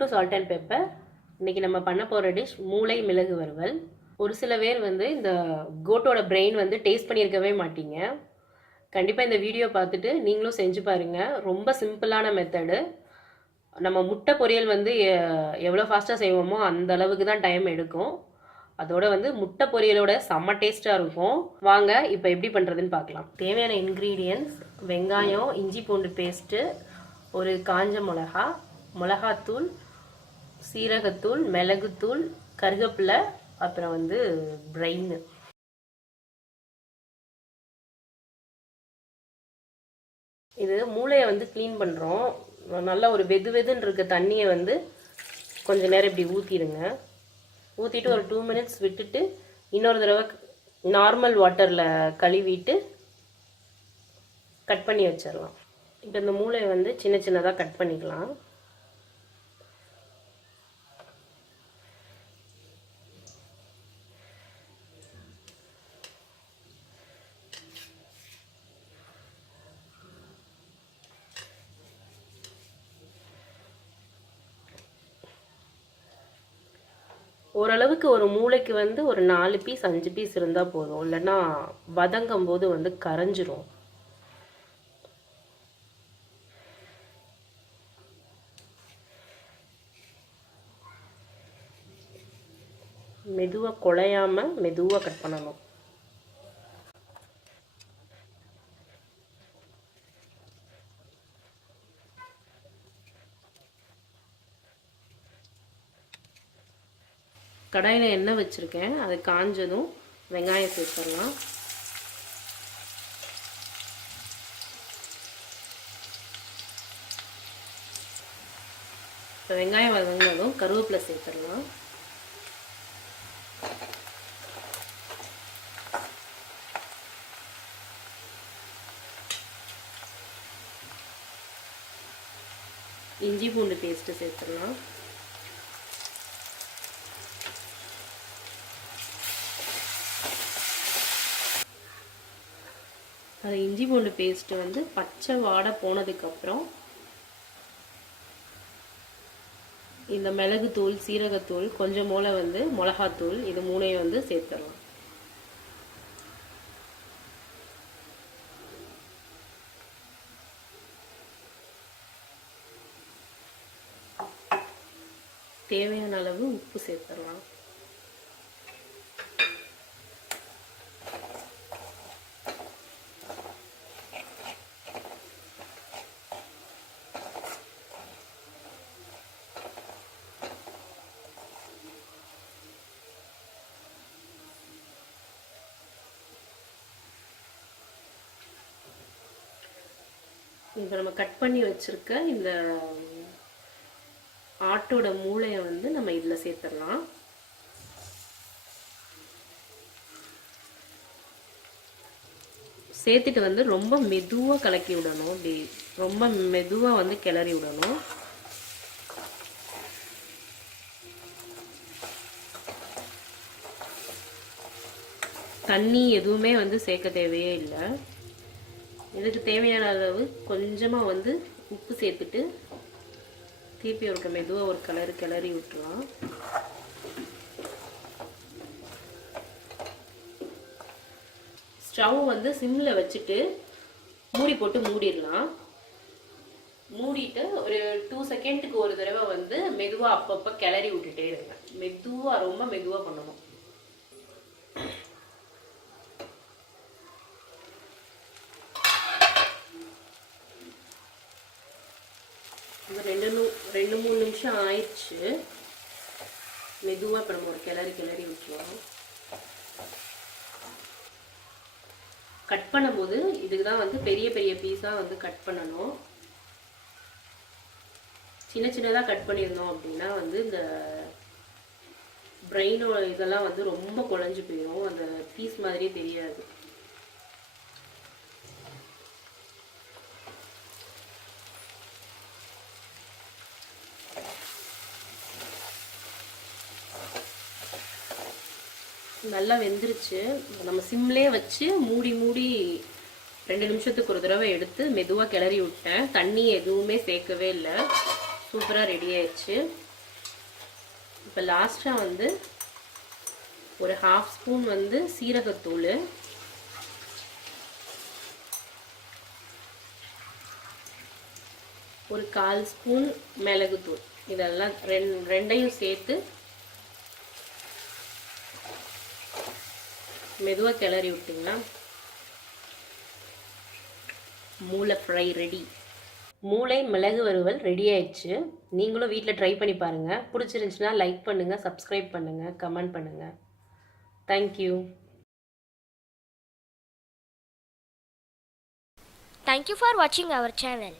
Welcome to salt and pepper. இன்றைக்கி நம்ம பண்ண போகிற டிஷ் மூளை மிளகு வறுவல். ஒரு சில பேர் வந்து இந்த கோட்டோட பிரெயின் வந்து டேஸ்ட் பண்ணியிருக்கவே மாட்டீங்க. கண்டிப்பாக இந்த வீடியோ பார்த்துட்டு நீங்களும் செஞ்சு பாருங்கள். ரொம்ப சிம்பிளான மெத்தடு. நம்ம முட்டை பொரியல் வந்து எவ்வளோ ஃபாஸ்ட்டாக செய்வோமோ அந்த அளவுக்கு தான் டைம் எடுக்கும். அதோட வந்து முட்டை பொரியலோட செம்ம டேஸ்ட்டாக இருக்கும். வாங்க இப்போ எப்படி பண்ணுறதுன்னு பார்க்கலாம். தேவையான இன்க்ரீடியன்ட்ஸ்: வெங்காயம், இஞ்சி பூண்டு பேஸ்ட்டு, ஒரு காஞ்ச மிளகா, மிளகாத்தூள், சீரகத்தூள், மிளகுத்தூள், கருவேப்பிலை, அப்புறம் வந்து பிரெயின். இது மூளையை வந்து க்ளீன் பண்ணுறோம். நல்லா ஒரு வெது வெதுன்னு இருக்க தண்ணியை வந்து கொஞ்சம் நேரம் இப்படி ஊற்றிடுங்க. ஊற்றிட்டு ஒரு 2 minutes விட்டுட்டு இன்னொரு தடவை நார்மல் வாட்டரில் கழுவிட்டு கட் பண்ணி வச்சிடலாம். இப்போ இந்த மூளையை வந்து சின்ன சின்னதாக கட் பண்ணிக்கலாம். ஓரளவுக்கு ஒரு மூளைக்கு வந்து ஒரு 4 பீஸ் 5 பீஸ் இருந்தால் போதும், இல்லைன்னா வதங்கும் போது வந்து கரைஞ்சிரும். மெதுவாக குழையாமல் மெதுவாக கட் பண்ணணும். கடாயில் எண்ணெய் வச்சுருக்கேன். அது காஞ்சதும் வெங்காயம் சேர்த்துடலாம். இப்போ வெங்காயம் வதங்கினதும் கருவேப்பிலை சேர்த்துடலாம். இஞ்சி பூண்டு பேஸ்ட்டு சேர்த்துடலாம். அது இஞ்சி பூண்டு பேஸ்ட்டு வந்து பச்சை வாடை போனதுக்கப்புறம் இந்த மிளகுத்தூள், சீரகத்தூள், கொஞ்சம் போல் வந்து மிளகாத்தூள், இது மூணையும் வந்து சேர்த்துடலாம். தேவையான அளவு உப்பு சேர்த்துடலாம். இப்போ நம்ம கட் பண்ணி வச்சிருக்க இந்த ஆட்டோட மூளையை வந்து நம்ம இதில் சேர்த்துடலாம். சேர்த்துட்டு வந்து ரொம்ப மெதுவாக கலக்கி விடணும். அப்படி ரொம்ப மெதுவாக வந்து கிளறி விடணும். தண்ணி எதுவுமே வந்து சேர்க்க தேவையே இல்லை. இதுக்கு தேவையான அளவு கொஞ்சமாக வந்து உப்பு சேர்த்துட்டு திருப்பி ஒரு மெதுவாக ஒரு கிளறி விட்டுலாம். ஸ்டவ் வந்து சிம்மில் வச்சுட்டு மூடி போட்டு மூடிடலாம். மூடிட்டு ஒரு 2 செகண்டுக்கு ஒரு தடவை வந்து மெதுவாக அப்பப்போ கிளறி விட்டுட்டே இருங்க. மெதுவாக, ரொம்ப மெதுவாக பண்ணணும். ரெண்டு 3 நிமிஷம் ஆயிடுச்சு. மெதுவாக இப்போ நம்ம ஒரு கிளறி விட்டுருவோம். கட் பண்ணும்போது இதுக்கு தான் வந்து பெரிய பெரிய பீஸாக வந்து கட் பண்ணணும். சின்ன சின்னதாக கட் பண்ணியிருந்தோம் அப்படின்னா வந்து இந்த பிரெயினோட இதெல்லாம் வந்து ரொம்ப குழஞ்சு போயிடும். அந்த பீஸ் மாதிரியே தெரியாது. நல்லா வெந்துருச்சு. நம்ம சிம்லேயே வச்சு மூடி 2 நிமிஷத்துக்கு ஒரு தடவை எடுத்து மெதுவாக கிளறி விட்டேன். தண்ணி எதுவுமே சேர்க்கவே இல்லை. சூப்பராக ரெடி ஆயிடுச்சு. இப்போ லாஸ்ட்டாக வந்து ஒரு 1/2 ஸ்பூன் வந்து சீரகத்தூள், ஒரு 1/4 ஸ்பூன் மிளகுத்தூள், இதெல்லாம் ரெண்டையும் சேர்த்து மெதுவாக கிளறி விட்டிங்கன்னா மூளை ஃப்ரை ரெடி. மூளை மிளகு வறுவல் ரெடி ஆயிடுச்சு. நீங்களும் வீட்டில் ட்ரை பண்ணி பாருங்கள். பிடிச்சிருந்துச்சுன்னா லைக் பண்ணுங்கள், சப்ஸ்கிரைப் பண்ணுங்கள், கமெண்ட் பண்ணுங்கள். Thank you. Thank you for watching our channel.